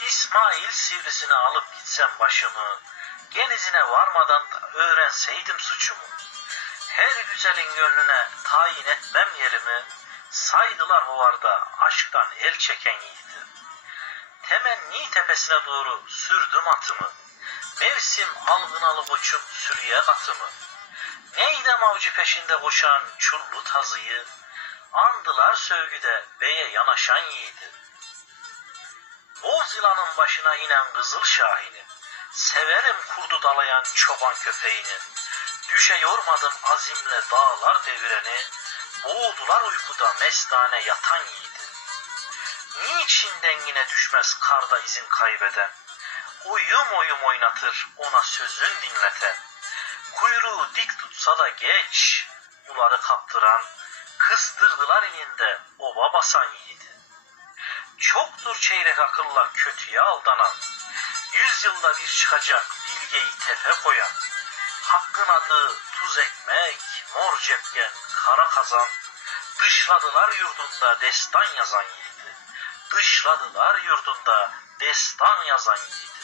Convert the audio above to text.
İsmail sivrisini alıp gitsem başımı, genizine varmadan da öğrenseydim suçumu. Her güzelin gönlüne tayin etmem yerimi, saydılar hovarda aşktan el çeken yiğidi. Temenni tepesine doğru sürdüm atımı, mevsim algınalı koçum sürüye katımı. Neydem avcı peşinde koşan çullu tazıyı, andılar sövgüde beye yanaşan yiğidi. Boz yılanın başına inen kızıl şahini, severim kurdu dalayan çoban köpeğini. Düşe yormadım azimle dağlar devireni, boğdular uykuda mestane yatan yiğidi. Niçin dengine düşmez karda izin kaybeden, uyum uyum oynatır ona sözün dinleten. Kuyruğu dik tutsa da geç, uları kaptıran, kıstırdılar elinde ova basan yiğidi. Çoktur çeyrek akılla kötüye aldanan, yüzyılda bir çıkacak bilgeyi tepe koyan, hakkın adı tuz ekmek, mor cepken, kara kazan, dışladılar yurdunda destan yazan yiğidi. Dışladılar yurdunda destan yazan yiğidi.